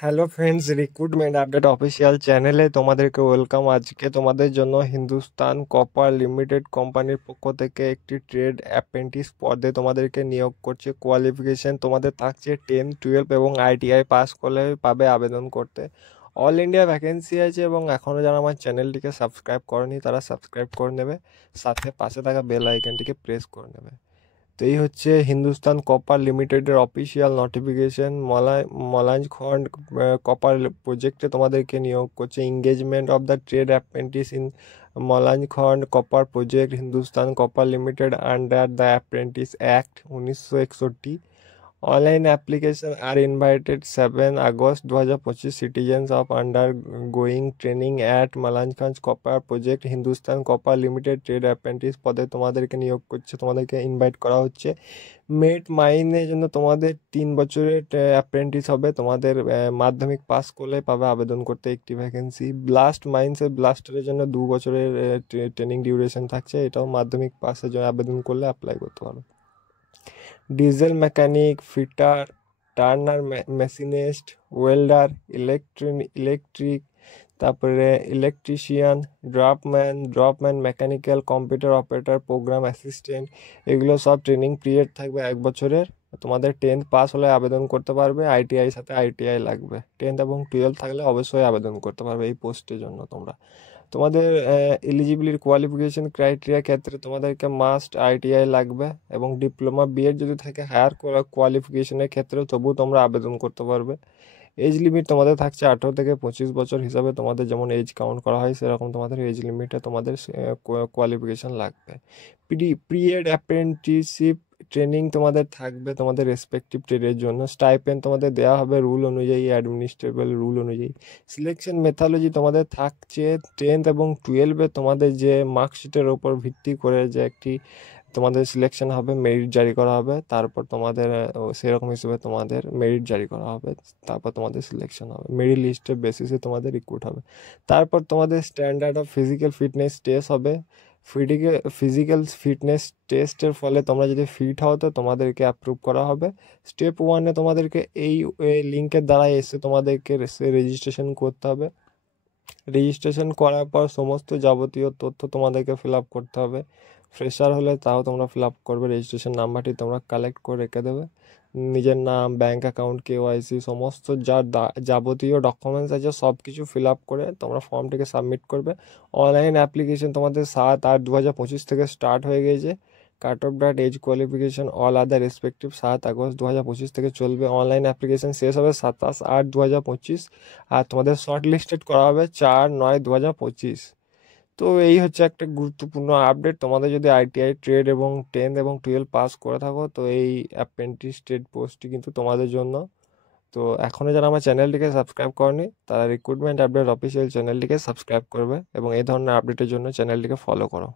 Hello friends, recruitment update official চ্যানেলে তোমাদেরকে welcome. আজকে তোমাদের জন্য হিন্দুস্তান কপার লিমিটেড কোম্পানির পক্ষ থেকে একটি ট্রেড অ্যাপ্রেন্টিস পদে তোমাদেরকে নিয়োগ করছে। কোয়ালিফিকেশন তোমাদের থাকছে 10, 12 এবং আইটিআই পাস করলে পাবে আবেদন করতে। অল ইন্ডিয়া ভ্যাকেন্সি আছে এবং এখনও যারা আমার চ্যানেলটিকে সাবস্ক্রাইব করেনি তারা সাবস্ক্রাইব করে নেবে, সাথে পাশে থাকা বেল আইকনটিকে প্রেস করে নেবে। তো এই হচ্ছে হিন্দুস্তান কপার লিমিটেডের অফিসিয়াল নোটিফিকেশন। মলাঞ্জখন্ড কপার প্রজেক্টে তোমাদেরকে নিয়োগ করছে। Engagement of the trade apprentice in Malanjkhand copper project Hindustan copper limited under the apprentice act 1961। Online application are invited 7 August 2025 citizens of undergoing training at Malanjkhand copper project Hindustan copper limited trade apprentice পদে তোমাদেরকে নিয়োগ করছে, তোমাদেরকে invite করা হচ্ছে। মেট মাইনের জন্য তোমাদের 3 বছরের অ্যাপ্রেন্টিস হবে, তোমাদের মাধ্যমিক পাস করলে পাবে আবেদন করতে একটি ভ্যাকেন্সি। ব্লাস্ট মাইন্সের ব্লাস্টারের জন্য 2 বছরের ট্রেনিং ডিউরেশন থাকছে, এটাও মাধ্যমিক পাসের জন্য আবেদন করলে অ্যাপ্লাই করতে পারো। Diesel mechanic, fitter, turner machinist, welder, electric, তারপরে electrician, draughtsman mechanical, computer operator, program assistant, এগুলো সব ট্রেনিং পিরিয়ড থাকবে 1 বছরের। তোমাদের 10th পাস হলে আবেদন করতে পারবে। আইটিআই সাথে আইটিআই লাগবে, 10th এবং 12th থাকলে অবশ্যই আবেদন করতে পারবে এই পোস্টের জন্য তোমরা। তোমাদের এলিজিবিলিটি কোয়ালিফিকেশন ক্রাইটেরিয়া ক্ষেত্রে তোমাদেরকে মাস্ট আইটিআই লাগবে এবং ডিপ্লোমা বিএড যদি থাকে হায়ার কোয়ালিফিকেশনের ক্ষেত্রে তবু তোমরা আবেদন করতে পারবে। এজ লিমিট তোমাদের থাকছে 18 থেকে 25 বছর হিসাবে, তোমাদের যেমন এজ কাউন্ট করা হয় সেরকম তোমাদের এজ লিমিটে তোমাদের কোয়ালিফিকেশন লাগবে। পিরিয়ড অ্যাপ্রেন্টিসশিপ ট্রেনিং তোমাদের থাকবে তোমাদের রেসপেক্টিভ ট্রেডের জন্য। স্টাইপেন্ড তোমাদের দেওয়া হবে রুল অনুযায়ী, অ্যাডমিনিস্ট্রেবল রুল অনুযায়ী। সিলেকশন মেথোলজি তোমাদের থাকছে 10th এবং 12-এ তোমাদের যে মার্কশিটের ওপর ভিত্তি করে যে একটি তোমাদের সিলেকশন হবে, মেরিট জারি করা হবে, তারপর তোমাদের সেরকম হিসেবে তোমাদের মেরিট জারি করা হবে, তারপর তোমাদের সিলেকশন হবে, মেরিট লিস্টের বেসিসে তোমাদের রিক্রুট হবে। তারপর তোমাদের standard of physical fitness test হবে। ফিজিক্যাল ফিটনেস টেস্টের ফলে তোমরা যদি ফিট হও তো তোমাদেরকে অ্যাপ্রুভ করা হবে। স্টেপ 1-এ তোমাদেরকে এই লিঙ্কের দ্বারা এসে তোমাদেরকে রেজিস্ট্রেশন করতে হবে। রেজিস্ট্রেশন করার পর সমস্ত যাবতীয় তথ্য তোমাদেরকে ফিল আপ করতে হবে। ফ্রেশার হলে তাও তোমরা ফিল আপ করবে, রেজিস্ট্রেশন নাম্বারটি তোমরা কালেক্ট করে রেখে দেবে। নিজের নাম, ব্যাঙ্ক অ্যাকাউন্ট, কেওয়াইসি সমস্ত যা যাবতীয় ডকুমেন্টস আছে সব কিছু ফিল আপ করে তোমরা ফর্মটিকে সাবমিট করবে। অনলাইন অ্যাপ্লিকেশন তোমাদের 7/8/2025 থেকে স্টার্ট হয়ে গেছে। Cut off date, age qualification, all other respective 7 August 2025 থেকে চলবে। অনলাইন অ্যাপ্লিকেশন শেষ হবে 27/8/2025, আর তোমাদের শর্ট লিস্টেড করা হবে 4/9/2025। তো এই হচ্ছে একটা গুরুত্বপূর্ণ আপডেট। তোমাদের যদি আইটিআই ট্রেড এবং 10th এবং 12 পাস করে থাকো তো এই অ্যাপ্রেন্টিস ট্রেড পোস্টটি কিন্তু তোমাদের জন্য। তো এখনও যারা আমার চ্যানেলটিকে সাবস্ক্রাইব করেনি তারা রিক্রুটমেন্ট আপডেট অফিসিয়াল চ্যানেলটিকে সাবস্ক্রাইব করবে এবং এই ধরনের আপডেটের জন্য চ্যানেলটিকে ফলো করো।